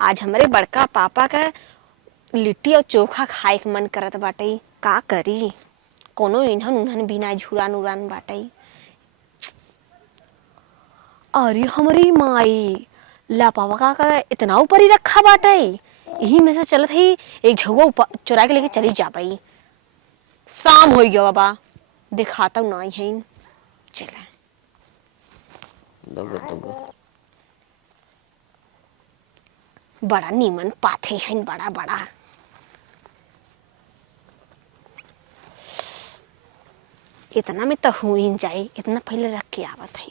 आज हमारे बड़का पापा का लिट्टी और चोखा खाए के मन करत बाटे। का करी, कोनो इन्हन उन्हन बिना झुरान उरान बाटे। अरे हमारी माई लापावा का इतना ऊपर ही रखा बाटे, यही में से चलत ही एक झुआ चुरा के लेके चली जा पाई। शाम हो गया बाबा, दिखाता नहीं है। चला बड़ा नीमन पाथे हैं, बड़ा बड़ा। इतना में तो हो ही जाए, इतना पहले रख के आवत है।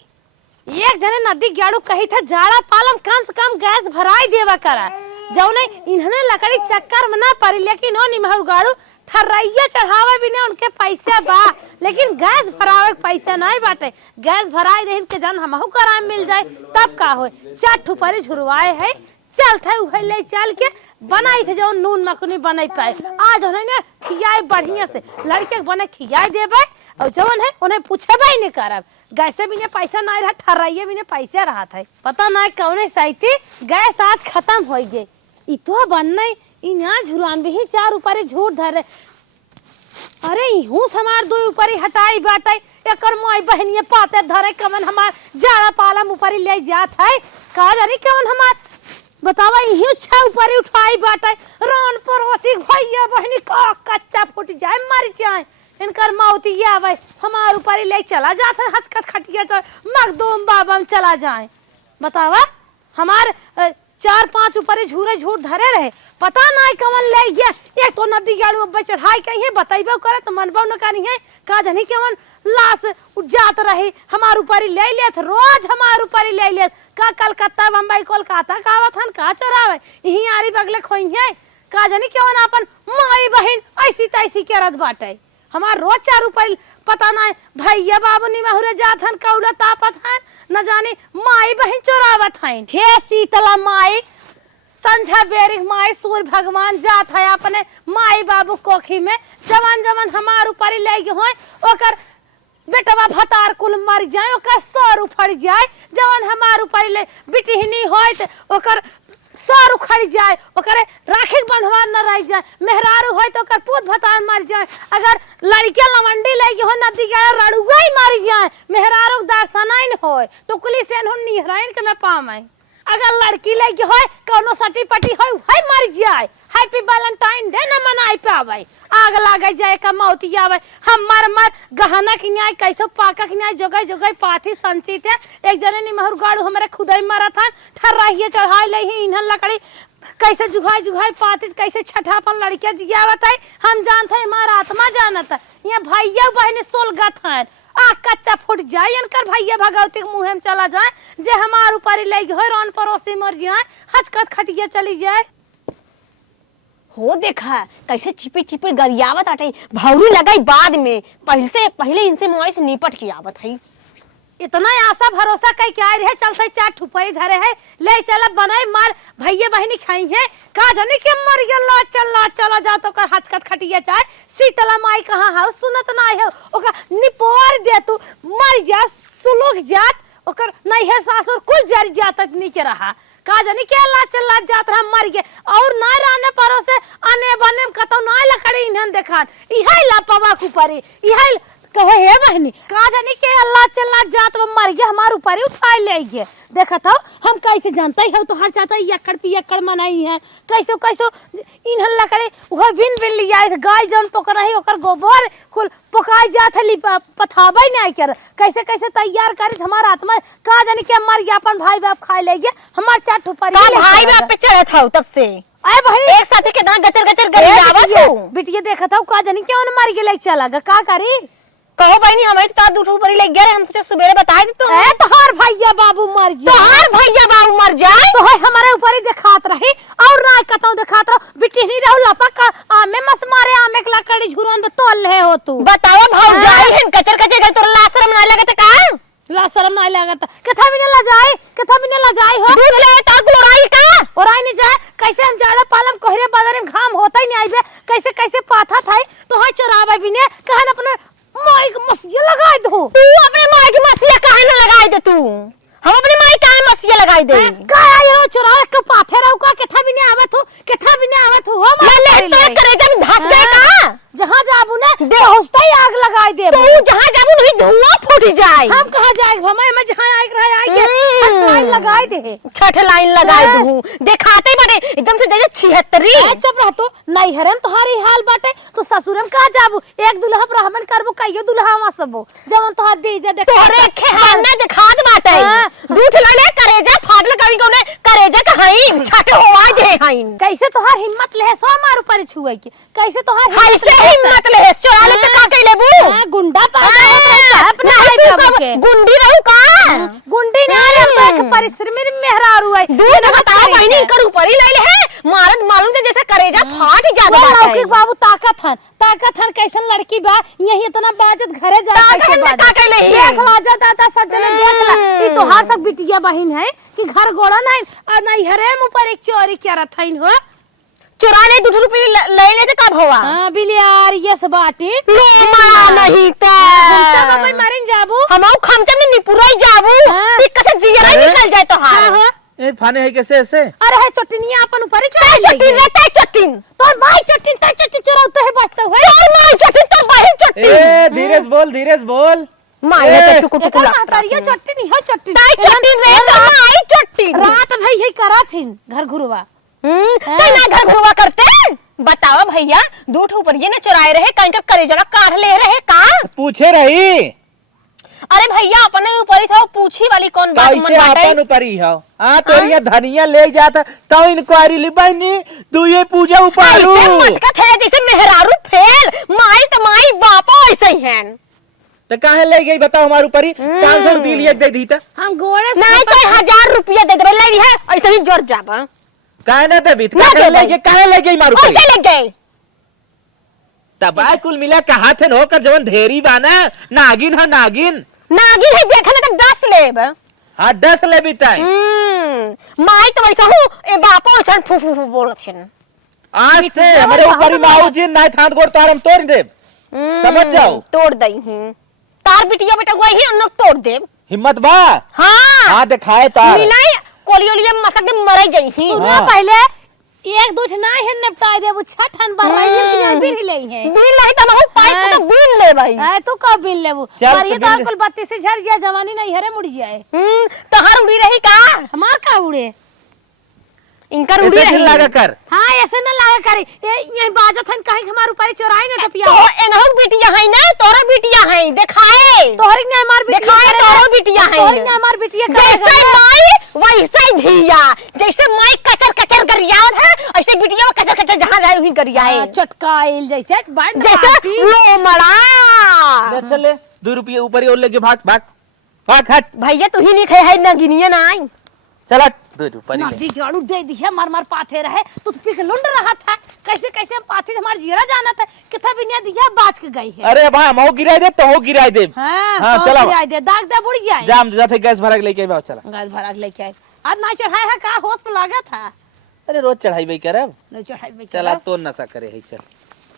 एक जने नदी गाड़ू कही था जाड़ा पालम कम से कम गैस भराई देवा करा, जौने इन्हने लकड़ी चक्कर में ना पड़ी। लेकिन ओ निमहर गाड़ू ठर्राइया चढ़ावे भी ना उनके पैसे बा, लेकिन गैस भरावे पैसा नहीं बाटे। गैस भराई देहिन के जन हमहु कराम मिल जाए तब का होए। चार ठुपरी झुरवाए है, चल थे उहे ले चल के बनाई थे जो नून मखनी बनाई पाए। आज उन्हें ना खियाए बढ़िया से, लड़के बने खियाए देबे और जवन है उन्हें पूछेबे नहीं करब। गैसे भी ने पैसा नहीं रहा, ठर्राइए भी ने पैसा रहा था। पता नहीं कौने साइती गैस आज खत्म हो गई। इतो बनने इना झुरान भी चार ऊपर झूठ धरे। अरे इहू हमार दो ऊपर हटाई बाटे, एकर मोई बहनिए पाते धरे कवन हमार जाड़ा पालम ऊपर ले जात है। का जानी कवन हमार बतावा इही छा ऊपर उठाई बाटे। रान पड़ोसी भैया बहनी का कच्चा फूट जाए मर जाए, इनकर मौती आवे हमार ऊपर ले चला जाता है। हचकत खटिया चल मखदूम बाबा चला जाए। बतावा हमार चार पांच ऊपर झूरे झूठ धरे रहे, पता नहीं कवन ले गया। एक तो नदी गाड़ू अब चढ़ाई कहीं है, बताइबो करे तो मनबो न करी है। का जानी कवन लाश उजात रहे हमार ऊपर ले लेत, रोज हमार ऊपर ले लेत। का कलकत्ता बम्बई कोलकाता का आवत हन का चोरावे यही आरी बगले खोई है। का जानी कवन अपन माई बहन ऐसी तैसी करत बाटे। हमार रोज चार ऊपर पता नहीं भैया बाबू निमहुरे जात हन कौड़ा तापत हन, न जाने माई बहन चोरावत हन। हे शीतला माई संझा बेरी माई सूर्य भगवान जात है अपने माई बाबू कोखी में। जवान जवान हमार ऊपर ले गए होय ओकर बेटवा भतार कुल मर जाए, ओकर सर उफड़ जाए। जवान हमार ऊपर ले बिटहनी होय त ओकर सर उखड़ जाए, ओकरे राखी बंधवा न रह जाए। मेहरारू होय तो ओकर पूत भतार मर जाए। अगर लड़के लवंडी लगी हो नदी के रड़ुआ ही मर जाए, मेहरारू दर्शनाइन होय टुकली से निहराइन के न पावे। अगर लड़की लगी होय कोनो सटी पटी होय हाय मर जाए, हैप्पी वैलेंटाइन डे न मनाई पावे। आग लागे जाए का मौती आवे। हम मर गहना की न्याय कैसो पाका की न्याय जोगई जोगई पाथी संचित है। एक जने निमहर गाड़ू हमारे खुदाई मारा था, ठर्राइए चढ़ाई ले ही इन्हन लकड़ी कैसे जुगाई जुगाई पाती कैसे छठापन लड़कियां जियावत है। हम जानते हैं हमारा आत्मा जानत है। ये भैया बहन सोलगत है, आ कच्चा फूट जाए इनकर भैया भगवती के मुंह में चला जाए। जे हमार ऊपर लगी हो रान पड़ोसी मर जाए, हचकत खटिया चली जाए। हो देखा कैसे चिपी चिपी गरियावत आटे, भौरी लगाई बाद में पहले इनसे मोबाइल से निपट के आवत है। इतना आशा भरोसा कई क्या रहे चलते चार ठुपरी धरे है ले चल बनाए मार भैया बहनी खाई है। का जाने के मर गया चला जा तो कर हचकत खटिया चाहे। शीतला माई कहाँ है सुनत ना है, ओका निपोर दे तू मर जा सुलग जात ओकर नैहर सासुर कुल जर जात नहीं के रहा। का जानी के अल्लाह चल्ला जात रहा मर गए और ना रहने परो से आने बने कतो ना लकड़ी इन्हन देखान इहे लापवा कुपरी इहे कहे हे बहनी। का जानी के अल्लाह चल्ला जात वो मर गया हमार ऊपर ही उठा ले गए। देखा था हम कैसे जानते है तो हर चाहता एकड़ पियकड़ मनाई है कैसे कैसे इन्हन लकड़ी वो बिन बिन लिया गाय जन पकड़ा ही ओकर गोबर कुल पकाई जात है पथाबे नहीं कर कैसे कैसे तैयार करी हमारा आत्मा। का जानी के मर गया अपन भाई बाप खाए ले गया हमार चार ठुपरी भाई बाप पे चढ़ा था तब से अरे भाई एक साथ के गचर गचर गरियावत हो। बिटिया देखा था का जानी क्या मर गया चला का करी कहो बहनी हमें तो दूठ ऊपर लग गया हम सोचे सवेरे बता दे। तो तोहार भैया बाबू मर जाए, तोहार भैया बाबू मर जाए तो हमारे ऊपर ही दिखात रही और ना कतौ दिखात रहो बिटी नहीं रहो लपक आमे मस मारे आमे के लकड़ी झुरन में तोल ले हो तू। बताओ भाऊ जाई है कचर कचर कर तोर लाशरम ना लगत का लाशरम ना लगत कथा भी ना ला जाए हो दूध ले ताक लोराई का ओराई नहीं जाए। कैसे हम जाड़ा पालम कोहरे बाजार में घाम होता ही नहीं आइबे कैसे कैसे पाथा थाई तो हां चोरावे भी ने कहन अपने माई के मसिया लगाई दो। तू अपने माई के मसिया काहे न लगाई दे तू, हम अपने माई काहे मसिया लगाई दे। का आयो चोरा के पाथे रहू का केथा छठ लाइन लगाए दूं दिखाते बड़े एकदम से जैसे 76 चुप रह तू नहीं हरन तुम्हारी हाल बाटे तू ससुरन का जाबू एक दुल्हा पर हमन करबो कहियो दुल्हा वसबो जवन तो दे दे देख तोरे खेहान ना दिखात बाटे दूठ लाने करेजा फाड़ल कभी कोने करेजा कहाई छठ होवा दे हाइन कैसे तोहार हिम्मत ले सो मार ऊपर छुए की कैसे तोहार कैसे हिम्मत ले चोरा ले का कइ लेबू गुंडा पा अपना है गुंडी रहू का गुंडी ना रे देख परिश्रमी मेहरारू है दूध बताओ बहिनी कर ऊपर ही ले है मारत मालूम दे जैसे करेजा फाट जात लौकिक बाबू ताकत हन कैसन लड़की बा यही इतना बाजत घरे जा कैसे बाजत देख लाजा दादा सज्जन देख ला ई तोहार सब बिटिया बहिन है कि घर गोड़ा नहीं और नहीं हरे ऊपर एक चोरी करत हइन हो चुरा ले 2 रुपए ले ले कब होवा हां बिलियार ये सब बाटी लो मारा नहीं ता सब अपन मारन जाबू हमौ खमचा में निपुराई जाबू ती कैसे जियरा निकल जाए तो हां ए फाने है कैसे ऐसे अरे है चटनिया अपन ऊपर ही चढ़ा चटिन रहता है चटिन तोर माई चटिन ता चटिन चुराते है बचता है तोर माई चटिन तो बही चटिन ए धीरज बोल माई ने टुकु टुकु महतारिया चटिन है चटिन ताई चटिन रे तो माई चटिन रात भई है कराथिन घर घुरवा ते ना घर घुरवा करते बताओ भैया दूठ ऊपर ये ना चुराए रहे कहीं का करेजा काढ़ ले रहे का पूछे रही अरे भैया अपने ऊपर ही था वो पूछी वाली कौन बात मन कैसे बाटे अपन ऊपर ही हो आ तोरिया धनिया ले जाता तो इंक्वायरी लिबानी तू ये पूजा उपारू ऐसे मटका थे जैसे मेहरारू फेल माई तो माई बापो ऐसे ही हैं तो काहे ले गई बताओ हमारे ऊपर ही 500 रुपये लिए दे दी था हम गोड़े नहीं तो 1000 रुपया दे देबे ले है ऐसे ही जोर जाबा काहे ना देबी ना काहे ले गई मारू ऐसे लग गए तबाय कुल मिला कहा थे होकर जवन ढेरी बाना नागिन है नागिन नागिन है देखने तो 10 लेब हाँ 10 ले भी ताई माई तो वैसा हूँ ए बापो ऐसा फू फू फू बोलत छन आज से हमारे ऊपर ही माऊ जी नाय थाट गोड़ तार हम तोड़ दे समझ जाओ तोड़ दई हूँ तार बिटिया बेटा वही हम लोग तोड़ दे हिम्मत बा हाँ हाँ दिखाए तार नहीं कोलियोलिया मसक दे मरे जाई ही सुनो पहले एक दूठ ना है निपटाई दे वो छठन बराई के बिल ही लई है बिल नहीं तो हम पाइप तो बिल ले भाई है तू कब बिल लेबू चल पर ये तो तो बिल- कुल बत्ती से झड़ गया जवानी नहीं हरे मुड़ जाए तो हर उड़ी रही का हमार का उड़े इनकर उड़ी ऐसे रही लगा कर हाँ ऐसे न लगा करे ये बाजत हन कहीं हमार ऊपर चोराई न टपिया तो एनहु बिटिया है ना तोरा बिटिया है दिखाए तोहरी ने हमार बिटिया दिखाए तोरो बिटिया है तोहरी ने हमार बिटिया जैसे माई वैसे ही धिया जैसे माई कचर कचर गरियावत है ऐसे बिटिया में कचर कचर जहां जाए वहीं गरियाए चटकाइल जैसे बांध जैसे लो मड़ा ले चल ले 2 रुपये ऊपर ही और ले जो भाग भाग भाग हट भैया तू ही नहीं खाए है ना गिनिया ना आई चल हट 2 ऊपर ही ले नदी गाड़ू दे दिया मार मार पाथे रहे तू तो पिक लुंड रहा था कैसे कैसे हम पाथे हमार जीरा जाना था कितना बिना दिया बाज के गई है अरे भाई हम गिराई दे तो हो गिराई दे हां चलो। चला दे दाग दे बुड़ जाए जाम जाते गैस भरा के लेके आओ चला गैस भरा के लेके आए आज ना चढ़ाया है का होश में लगा था अरे रोज चढ़ाई भाई करब नहीं चढ़ाई में चला तो नशा करे है चल